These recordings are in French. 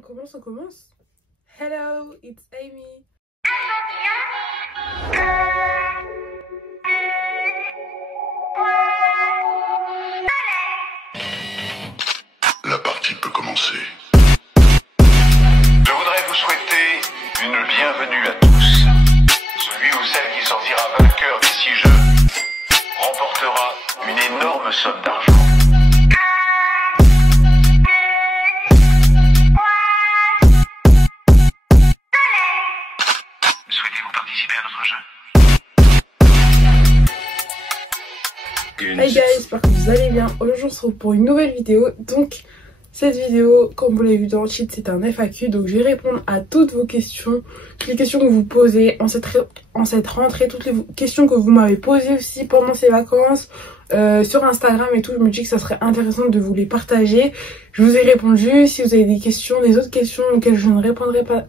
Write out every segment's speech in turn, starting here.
On commence. Hello, it's Amy. La partie peut commencer. Je voudrais vous souhaiter une bienvenue à tous. Celui ou celle qui sortira vainqueur d'ici jeu remportera une énorme somme d'argent. Souhaitez-vous participer à notre jeu? Hey guys, j'espère que vous allez bien. Aujourd'hui on se retrouve pour une nouvelle vidéo. Donc cette vidéo, comme vous l'avez vu dans le titre, c'est un FAQ. Donc je vais répondre à toutes vos questions, toutes les questions que vous posez en cette rentrée, toutes les questions que vous m'avez posées aussi pendant ces vacances, sur Instagram et tout. Je me dis que ça serait intéressant de vous les partager. Je vous ai répondu. Si vous avez des questions, des autres questions auxquelles je ne répondrai pas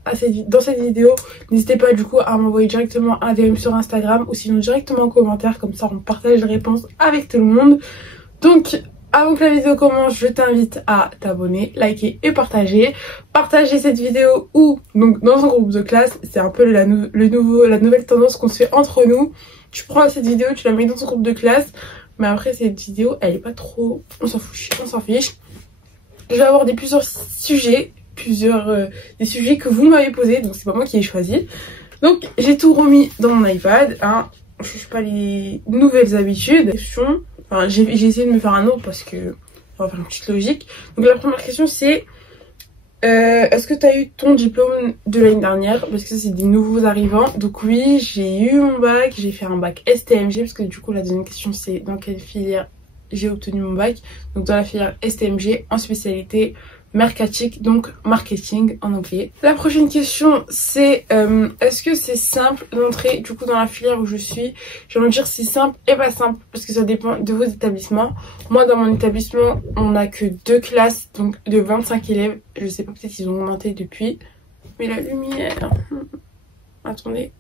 dans cette vidéo, n'hésitez pas du coup à m'envoyer directement un DM sur Instagram ou sinon directement en commentaire, comme ça on partage les réponses avec tout le monde. Donc avant que la vidéo commence, je t'invite à t'abonner, liker et partager. Partager cette vidéo ou donc dans un groupe de classe, c'est un peu la nouvelle tendance qu'on se fait entre nous. Tu prends cette vidéo, tu la mets dans ton groupe de classe. Mais après cette vidéo, elle est pas trop... On s'en fiche. Je vais aborder plusieurs sujets, des sujets que vous m'avez posés, donc c'est pas moi qui ai choisi. Donc j'ai tout remis dans mon iPad, hein. Je change pas les nouvelles habitudes. Enfin, j'ai essayé de me faire un ordre parce que on va faire une petite logique. Donc la première question c'est est-ce que tu as eu ton diplôme de l'année dernière? Parce que c'est des nouveaux arrivants. Donc oui, j'ai eu mon bac, j'ai fait un bac STMG. Parce que du coup la deuxième question c'est dans quelle filière j'ai obtenu mon bac. Donc dans la filière STMG en spécialité mercatique, donc marketing en anglais. La prochaine question c'est est-ce que c'est simple d'entrer du coup dans la filière où je suis? J'ai envie de dire c'est simple et pas simple parce que ça dépend de vos établissements. Moi dans mon établissement on a que 2 classes donc de 25 élèves. Je sais pas, peut-être ils ont augmenté depuis. Mais la lumière... Attendez.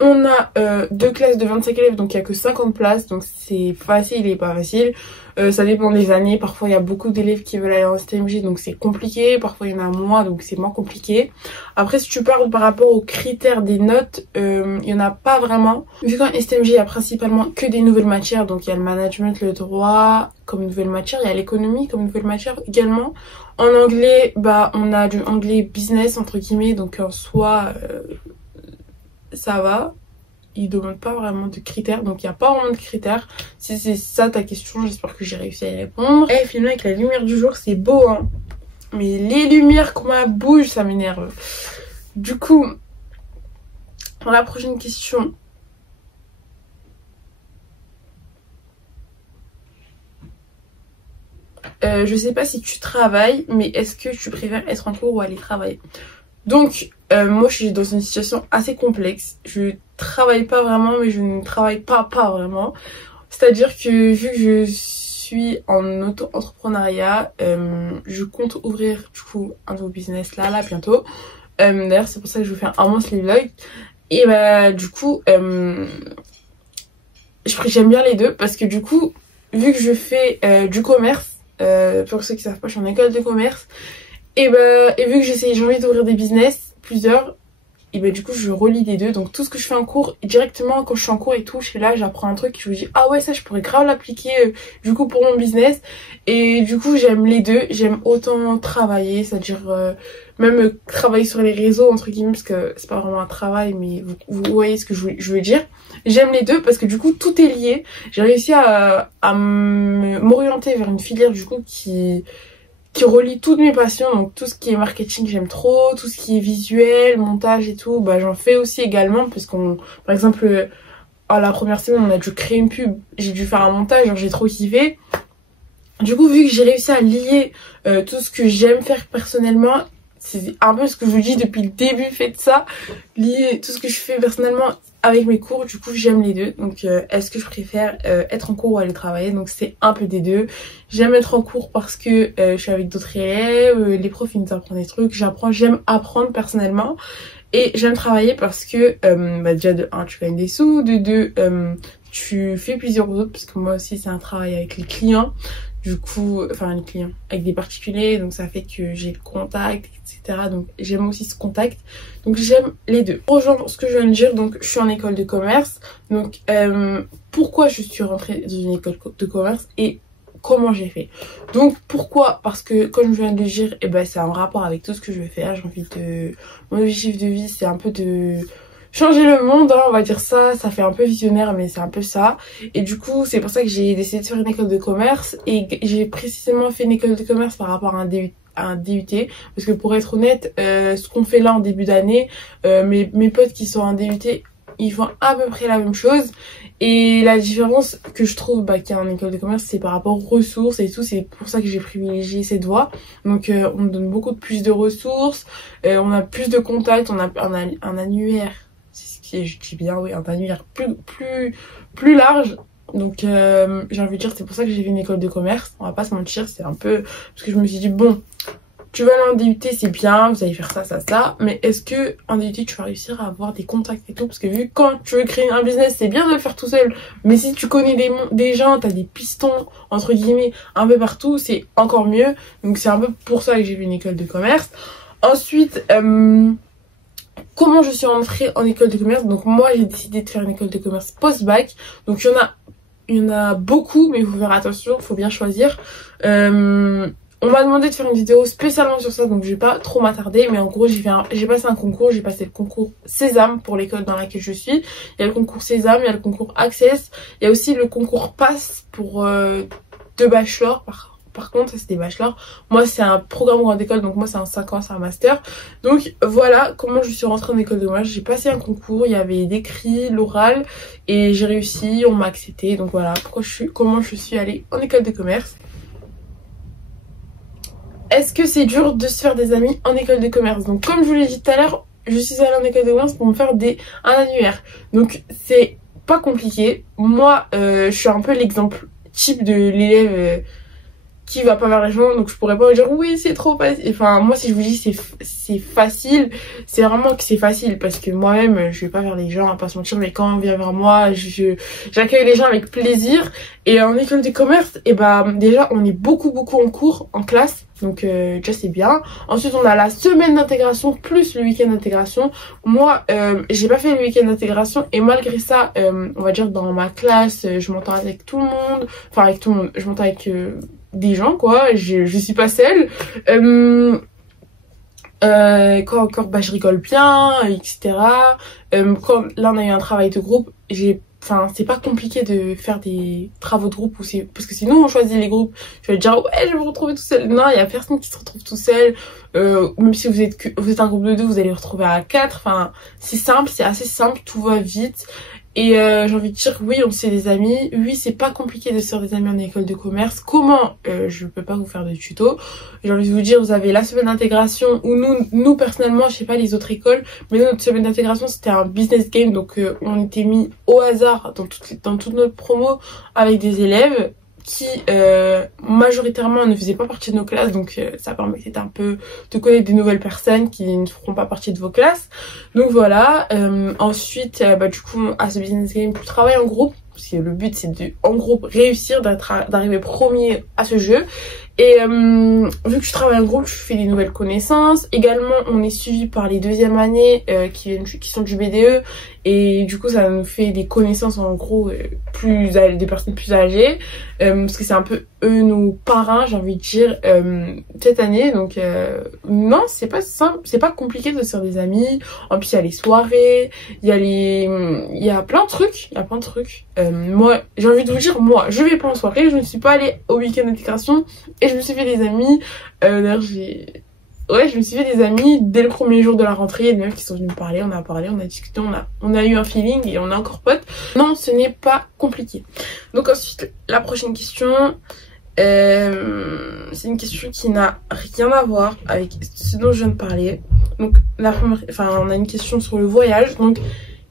On a 2 classes de 25 élèves, donc il n'y a que 50 places, donc c'est facile et pas facile. Ça dépend des années, parfois il y a beaucoup d'élèves qui veulent aller en STMG, donc c'est compliqué. Parfois il y en a moins, donc c'est moins compliqué. Après si tu parles par rapport aux critères des notes, il n'y en a pas vraiment. Vu qu'en STMG il y a principalement que des nouvelles matières, donc il y a le management, le droit comme nouvelle matière, il y a l'économie comme nouvelle matière également. En anglais, bah on a du anglais business entre guillemets, donc en soi... ça va, ils demandent pas vraiment de critères, donc il n'y a pas vraiment de critères. Si c'est ça ta question, j'espère que j'ai réussi à y répondre. Et filmer avec la lumière du jour, c'est beau hein, mais les lumières comment elles bougent, ça m'énerve. Du coup, pour la prochaine question, je sais pas si tu travailles, mais est-ce que tu préfères être en cours ou aller travailler? Donc moi je suis dans une situation assez complexe. Je travaille pas vraiment mais je ne travaille pas vraiment. C'est-à-dire que vu que je suis en auto-entrepreneuriat, je compte ouvrir du coup un nouveau business là bientôt. D'ailleurs c'est pour ça que je vais faire un monthly vlog. Et bah du coup j'aime bien les deux parce que du coup vu que je fais du commerce, pour ceux qui savent pas je suis en école de commerce. Et vu que j'ai envie d'ouvrir des business, plusieurs, et du coup je relie les deux. Donc tout ce que je fais en cours, directement quand je suis en cours et tout, je suis là, j'apprends un truc et je me dis ah ouais ça je pourrais grave l'appliquer du coup pour mon business. Et du coup j'aime les deux, j'aime autant travailler, c'est-à-dire même travailler sur les réseaux entre guillemets, parce que c'est pas vraiment un travail mais vous voyez ce que je veux dire. J'aime les deux parce que du coup tout est lié. J'ai réussi à m'orienter vers une filière du coup qui relie toutes mes passions, donc tout ce qui est marketing j'aime trop, tout ce qui est visuel, montage et tout, bah j'en fais aussi également parce par exemple à la première semaine on a dû créer une pub, j'ai dû faire un montage, genre j'ai trop kiffé. Du coup vu que j'ai réussi à lier tout ce que j'aime faire personnellement, c'est un peu ce que je vous dis depuis le début, faites ça, lier tout ce que je fais personnellement avec mes cours, du coup j'aime les deux. Donc est-ce que je préfère être en cours ou aller travailler? Donc c'est un peu des deux. J'aime être en cours parce que je suis avec d'autres élèves, les profs ils nous apprennent des trucs, j'aime apprendre personnellement. Et j'aime travailler parce que déjà de 1 tu gagnes des sous, de 2 tu fais plaisir aux autres parce que moi aussi c'est un travail avec les clients. Du coup, enfin les clients avec des particuliers, donc ça fait que j'ai le contact, etc. Donc j'aime aussi ce contact, donc j'aime les deux. Pour rejoindre ce que je viens de dire, donc je suis en école de commerce, donc pourquoi je suis rentrée dans une école de commerce et comment j'ai fait. Donc pourquoi? Parce que comme je viens de le dire, et ben c'est un rapport avec tout ce que je vais faire. J'ai envie de, mon objectif de vie c'est un peu de changer le monde, hein, on va dire ça. Ça fait un peu visionnaire, mais c'est un peu ça. Et du coup, c'est pour ça que j'ai décidé de faire une école de commerce. Et j'ai précisément fait une école de commerce par rapport à un DUT. Parce que pour être honnête, ce qu'on fait là en début d'année, mes potes qui sont en DUT, ils font à peu près la même chose. Et la différence que je trouve qu'il y a en école de commerce, c'est par rapport aux ressources et tout. C'est pour ça que j'ai privilégié cette voie. Donc on nous donne beaucoup plus de ressources, on a plus de contacts, on a un annuaire. Je dis bien, oui, un annuaire plus large. Donc j'ai envie de dire, c'est pour ça que j'ai fait une école de commerce. On va pas se mentir, c'est un peu parce que je me suis dit bon, tu vas aller en DUT, c'est bien, vous allez faire ça, mais est-ce que en DUT tu vas réussir à avoir des contacts et tout? Parce que vu quand tu veux créer un business, c'est bien de le faire tout seul, mais si tu connais des gens, t'as des pistons entre guillemets un peu partout, c'est encore mieux. Donc c'est un peu pour ça que j'ai fait une école de commerce. Ensuite, comment je suis rentrée en école de commerce? Donc moi j'ai décidé de faire une école de commerce post-bac. Donc il y en a beaucoup, mais il faut faire attention, il faut bien choisir. On m'a demandé de faire une vidéo spécialement sur ça, donc je vais pas trop m'attarder, mais en gros j'ai passé un concours, j'ai passé le concours Sésame pour l'école dans laquelle je suis. Il y a le concours Sésame, il y a le concours Access, il y a aussi le concours Pass pour 2 bachelors. Par contre, ça c'est des bachelors. Moi c'est un programme grande école, donc moi c'est un 5 ans, c'est un master. Donc voilà comment je suis rentrée en école de commerce. J'ai passé un concours, il y avait l'écrit, l'oral, et j'ai réussi, on m'a accepté. Donc voilà comment je suis allée en école de commerce. Est-ce que c'est dur de se faire des amis en école de commerce? Donc comme je vous l'ai dit tout à l'heure, je suis allée en école de commerce pour me faire un annuaire. Donc c'est pas compliqué. Moi je suis un peu l'exemple type de l'élève qui va pas vers les gens, donc je pourrais pas vous dire oui c'est trop facile. Enfin moi si je vous dis c'est facile, c'est vraiment que c'est facile, parce que moi-même je vais pas vers les gens, à pas se mentir, mais quand on vient vers moi j'accueille les gens avec plaisir. Et en école de commerce, et déjà on est beaucoup en cours, en classe, donc déjà c'est bien. Ensuite on a la semaine d'intégration plus le week-end d'intégration. Moi j'ai pas fait le week-end d'intégration, et malgré ça on va dire dans ma classe je m'entends avec tout le monde, enfin avec tout le monde, je m'entends avec des gens quoi, je suis pas seule. Quoi encore, je rigole bien, etc. Quand là on a eu un travail de groupe, c'est pas compliqué de faire des travaux de groupe, parce que sinon on choisit les groupes, je vais dire ouais je vais me retrouver tout seul. Non, il y a personne qui se retrouve tout seul. Même si vous êtes un groupe de 2, vous allez vous retrouver à 4. Enfin c'est simple, c'est assez simple, tout va vite. Et j'ai envie de dire, oui, on se fait des amis. Oui, c'est pas compliqué de se faire des amis en école de commerce. Comment? Je peux pas vous faire de tuto. J'ai envie de vous dire, vous avez la semaine d'intégration où nous personnellement, je sais pas les autres écoles, mais notre semaine d'intégration, c'était un business game. Donc, on était mis au hasard dans toute notre promo avec des élèves qui majoritairement ne faisaient pas partie de nos classes, donc ça permettait un peu de connaître des nouvelles personnes qui ne feront pas partie de vos classes. Donc voilà, ensuite du coup à ce business game tu travailles en groupe, parce que le but c'est de en groupe réussir, d'arriver premier à ce jeu. Et vu que je travaille en groupe, je fais des nouvelles connaissances. Également, on est suivi par les 2e années qui sont du BDE. Et du coup, ça nous fait des connaissances en gros des personnes plus âgées. Parce que c'est un peu eux nos parrains, j'ai envie de dire, cette année. Donc non, c'est pas simple, c'est pas compliqué de se faire des amis. En plus, il y a les soirées, il y a plein de trucs. Moi, j'ai envie de vous dire, moi, je vais pas en soirée, je ne suis pas allée au week-end d'intégration. Et je me suis fait des amis, d'ailleurs je me suis fait des amis dès le premier jour de la rentrée, des meufs qui sont venus me parler, on a discuté, on a eu un feeling et on est encore potes. Non, ce n'est pas compliqué. Donc ensuite, la prochaine question, c'est une question qui n'a rien à voir avec ce dont je viens de parler. Donc on a une question sur le voyage. Donc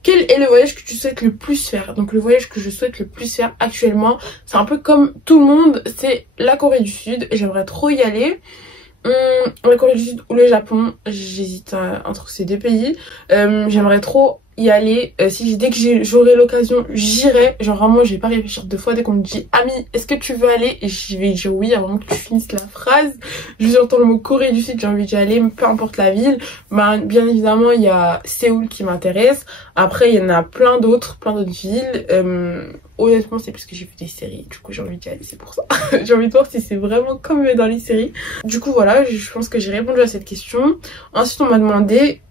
quel est le voyage que tu souhaites le plus faire? Donc le voyage que je souhaite le plus faire actuellement, c'est un peu comme tout le monde, c'est la Corée du Sud. J'aimerais trop y aller. La Corée du Sud ou le Japon, j'hésite entre ces 2 pays. J'aimerais trop y aller. Dès que j'aurai l'occasion, j'irai. Genre vraiment, je vais pas réfléchir 2 fois. Dès qu'on me dit Ami, est-ce que tu veux aller? Et je vais dire oui avant que tu finisses la phrase. Je j'entends le mot Corée du Sud, j'ai envie d'y aller, peu importe la ville. Bah, bien évidemment, il y a Séoul qui m'intéresse. Après, il y en a plein d'autres villes. Honnêtement, c'est parce que j'ai vu des séries. Du coup, j'ai envie d'y aller, c'est pour ça. J'ai envie de voir si c'est vraiment comme dans les séries. Du coup, voilà, je pense que j'ai répondu à cette question. Ensuite, on m'a demandé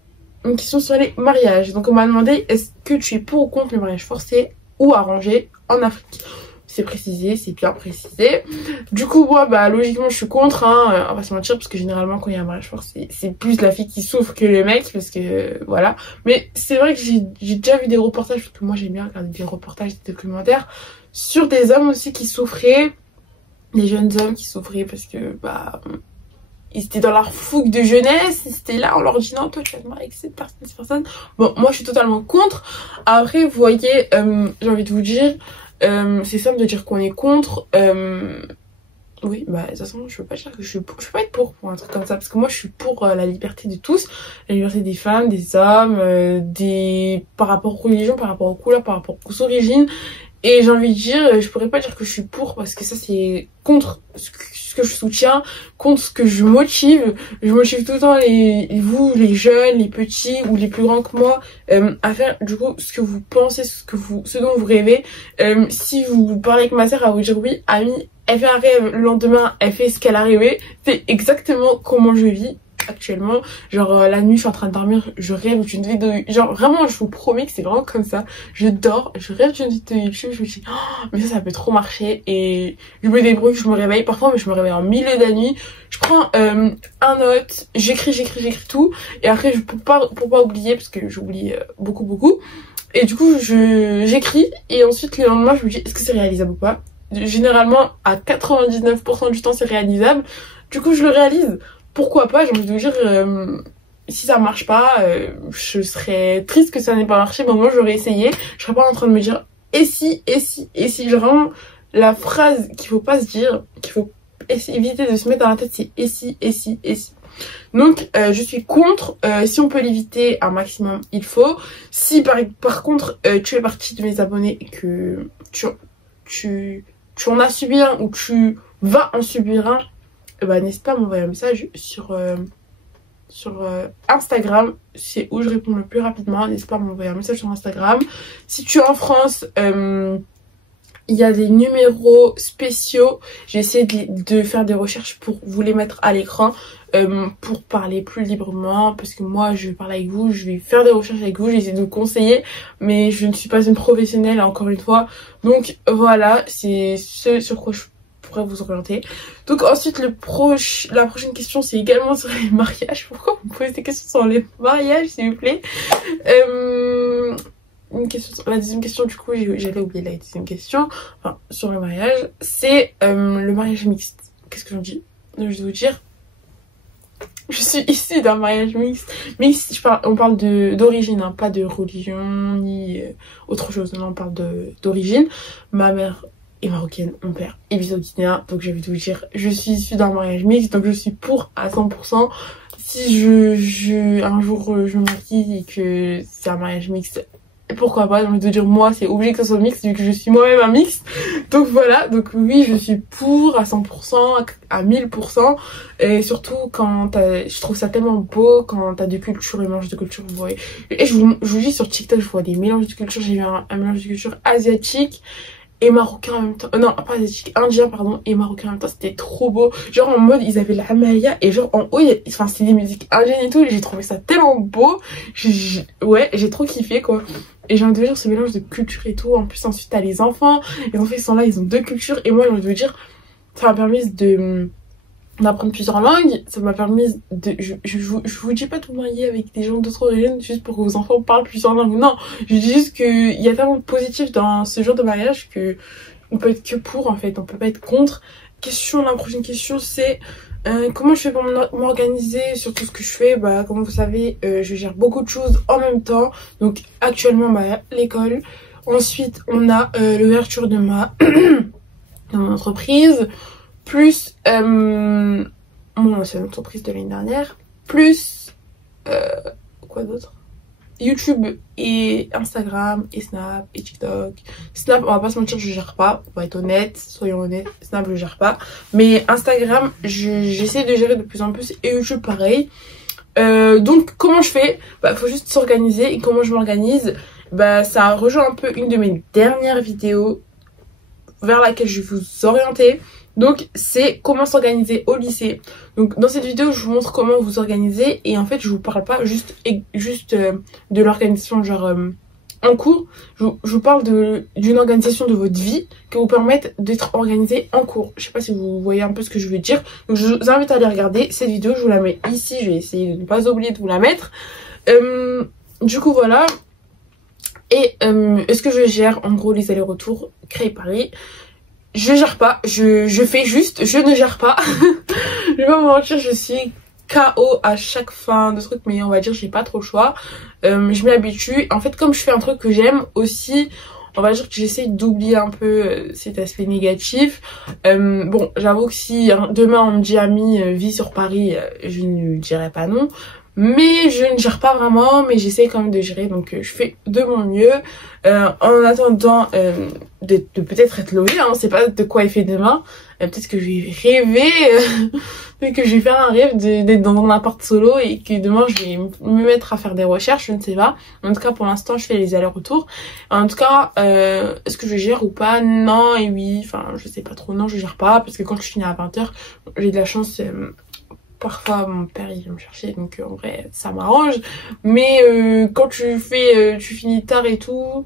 une question sur les mariages. Donc, on m'a demandé est-ce que tu es pour ou contre le mariage forcé ou arrangé en Afrique? C'est précisé, c'est bien précisé. Du coup, moi, bah, logiquement, je suis contre, hein, on va se mentir, parce que généralement, quand il y a un mariage forcé, c'est plus la fille qui souffre que le mec, parce que, voilà. Mais c'est vrai que j'ai déjà vu des reportages, parce que moi, j'aime bien regarder des reportages, des documentaires, sur des hommes aussi qui souffraient, des jeunes hommes qui souffraient, parce que, bah, ils étaient dans leur fougue de jeunesse, ils étaient là, on leur dit non, toi, tu vas te marier avec cette personne. Bon, moi, je suis totalement contre. Après, vous voyez, j'ai envie de vous dire, c'est simple de dire qu'on est contre. Oui, bah de toute façon, je peux pas dire que je peux pas être pour un truc comme ça, parce que moi je suis pour la liberté de tous, la liberté des femmes, des hommes, par rapport aux religions, par rapport aux couleurs, par rapport aux origines. Et j'ai envie de dire, je pourrais pas dire que je suis pour, parce que ça c'est contre ce que je soutiens, contre ce que je motive. Je motive tout le temps vous, les jeunes, les petits ou les plus grands que moi, à faire du coup ce que vous pensez, ce dont vous rêvez. Si vous parlez avec ma sœur, elle va vous dire oui, Ami, elle fait un rêve, le lendemain, elle fait ce qu'elle a rêvé. C'est exactement comment je vis actuellement. Genre la nuit, je suis en train de dormir, je rêve d'une vidéo. Genre vraiment, je vous promets que c'est vraiment comme ça. Je dors, je rêve d'une vidéo YouTube, je me dis oh, mais ça peut trop marcher. Et je me débrouille, je me réveille. Parfois, mais je me réveille en milieu de la nuit. Je prends un note, j'écris tout. Et après, pour pas oublier, parce que j'oublie beaucoup. Et du coup, j'écris. Et ensuite, le lendemain, je me dis est-ce que c'est réalisable ou pas? Généralement, à 99% du temps, c'est réalisable. Du coup, je le réalise. Pourquoi pas, j'ai envie de vous dire, si ça marche pas, je serais triste que ça n'ait pas marché, mais au moins j'aurais essayé. Je serais pas en train de me dire, et si, genre vraiment, la phrase qu'il faut pas se dire, qu'il faut éviter de se mettre dans la tête, c'est et si. Donc, je suis contre, si on peut l'éviter un maximum, il faut. Si par contre, tu es partie de mes abonnés et que tu en as subi un ou tu vas en subir un, bah, n'hésite pas à m'envoyer un message sur Instagram, c'est où je réponds le plus rapidement. N'hésite pas à m'envoyer un message sur Instagram. Si tu es en France, il y a des numéros spéciaux. J'ai essayé de faire des recherches pour vous les mettre à l'écran, pour parler plus librement, parce que moi je vais parler avec vous, je vais faire des recherches avec vous, j'essaie de vous conseiller, mais je ne suis pas une professionnelle encore une fois. Donc voilà, c'est ce sur quoi je pourrais vous orienter. Donc ensuite la prochaine question, c'est également sur les mariages. Pourquoi vous me posez des questions sur les mariages, s'il vous plaît? La deuxième question, du coup j'avais oublié la deuxième question, enfin sur le mariage, c'est le mariage mixte. Qu'est-ce que j'en dis? Je vais vous dire, je suis issue d'un mariage mixte. On parle d'origine, hein, pas de religion ni autre chose. Non, on parle d'origine. Ma mère est marocaine, mon père est guinéen. Donc je vais vous dire, je suis issue d'un mariage mixte, donc je suis pour à 100%. Si un jour je me marie et que c'est un mariage mixte, pourquoi pas, j'ai envie de dire moi c'est obligé que ça soit mixte vu que je suis moi-même un mixte. Donc voilà, donc oui je suis pour à 100%, à 1000%. Et surtout quand je trouve ça tellement beau quand t'as deux cultures, et mélange de cultures, vous voyez. Et je vous dis sur TikTok, je vois des mélanges de cultures. J'ai vu un mélange de cultures asiatique et marocain en même temps, non pas asiatique, indien pardon, et marocain en même temps. C'était trop beau, genre en mode ils avaient la maya et genre en haut enfin c'est des musiques indiennes et tout, et j'ai trouvé ça tellement beau. Ouais, j'ai trop kiffé quoi. Et j'ai envie de vous dire ce mélange de culture et tout. En plus ensuite t'as les enfants ils sont là, ils ont deux cultures. Et moi j'ai envie de vous dire, ça m'a permis d'apprendre plusieurs langues. Ça m'a permis je vous dis pas de vous marier avec des gens d'autres origines juste pour que vos enfants parlent plusieurs langues. Non, je dis juste qu'il y a tellement de positif dans ce genre de mariage que on peut être que pour en fait, on peut pas être contre. La prochaine question c'est comment je fais pour m'organiser sur tout ce que je fais? Bah comme vous savez, je gère beaucoup de choses en même temps. Donc actuellement bah l'école. Ensuite on a l'ouverture de mon entreprise, plus mon ancienne entreprise de l'année dernière, plus quoi d'autre? YouTube et Instagram et Snap et TikTok. Snap, on va pas se mentir, je gère pas, on va être honnête, soyons honnêtes, Snap je gère pas. Mais Instagram, j'essaie de gérer de plus en plus et YouTube pareil. Donc comment je fais? Bah faut juste s'organiser. Et comment je m'organise? Bah ça rejoint un peu une de mes dernières vidéos vers laquelle je vais vous orienter. Donc c'est comment s'organiser au lycée. Donc dans cette vidéo je vous montre comment vous organiser. Et en fait je vous parle pas juste de l'organisation genre en cours. Je vous parle d'une organisation de votre vie qui vous permette d'être organisé en cours. Je sais pas si vous voyez un peu ce que je veux dire. Donc je vous invite à aller regarder cette vidéo. Je vous la mets ici. Je vais essayer de ne pas oublier de vous la mettre. Du coup voilà. Et est-ce que je gère en gros les allers-retours Creil-Paris? Je gère pas, je fais juste, je ne gère pas. Je vais pas vous mentir, je suis KO à chaque fin de truc, mais on va dire j'ai pas trop le choix. Je m'y habitue. En fait, comme je fais un truc que j'aime aussi, on va dire que j'essaie d'oublier un peu cet aspect négatif. Bon, j'avoue que si demain on me dit Ami, vis sur Paris, je ne dirais pas non. Mais je ne gère pas vraiment, mais j'essaie quand même de gérer, donc je fais de mon mieux. En attendant de peut-être être logée, hein, c'est pas de quoi il fait demain. Peut-être que je vais rêver, peut-être que je vais faire un rêve d'être dans un appart solo et que demain je vais me mettre à faire des recherches, je ne sais pas. En tout cas pour l'instant je fais les allers-retours. En tout cas est-ce que je gère ou pas? Non et oui, enfin je sais pas trop, non je gère pas parce que quand je finis à 20h, j'ai de la chance. Parfois mon père il vient me chercher donc en vrai ça m'arrange, mais quand tu finis tard et tout,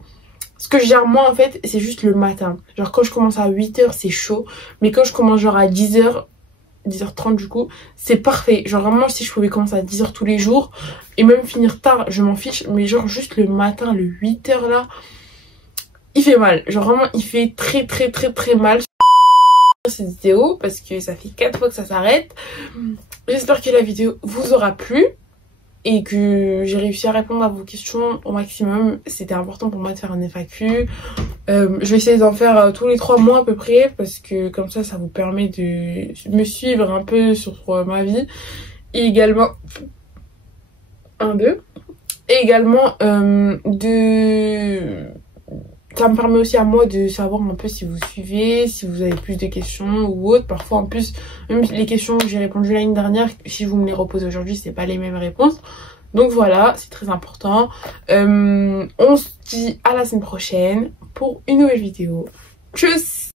ce que je gère moi en fait c'est juste le matin. Genre quand je commence à 8h c'est chaud, mais quand je commence genre à 10h30 du coup c'est parfait. Genre vraiment si je pouvais commencer à 10h tous les jours et même finir tard je m'en fiche, mais genre juste le matin, le 8h là il fait mal. Genre vraiment il fait très mal cette vidéo parce que ça fait 4 fois que ça s'arrête. J'espère que la vidéo vous aura plu et que j'ai réussi à répondre à vos questions au maximum. C'était important pour moi de faire un FAQ. Je vais essayer d'en faire tous les 3 mois à peu près parce que comme ça vous permet de me suivre un peu sur ma vie. Et également et également ça me permet aussi à moi de savoir un peu si vous suivez, si vous avez plus de questions ou autre. Parfois en plus, même les questions que j'ai répondues l'année dernière, si vous me les reposez aujourd'hui, c'est pas les mêmes réponses. Donc voilà, c'est très important. On se dit à la semaine prochaine pour une nouvelle vidéo. Tchuss!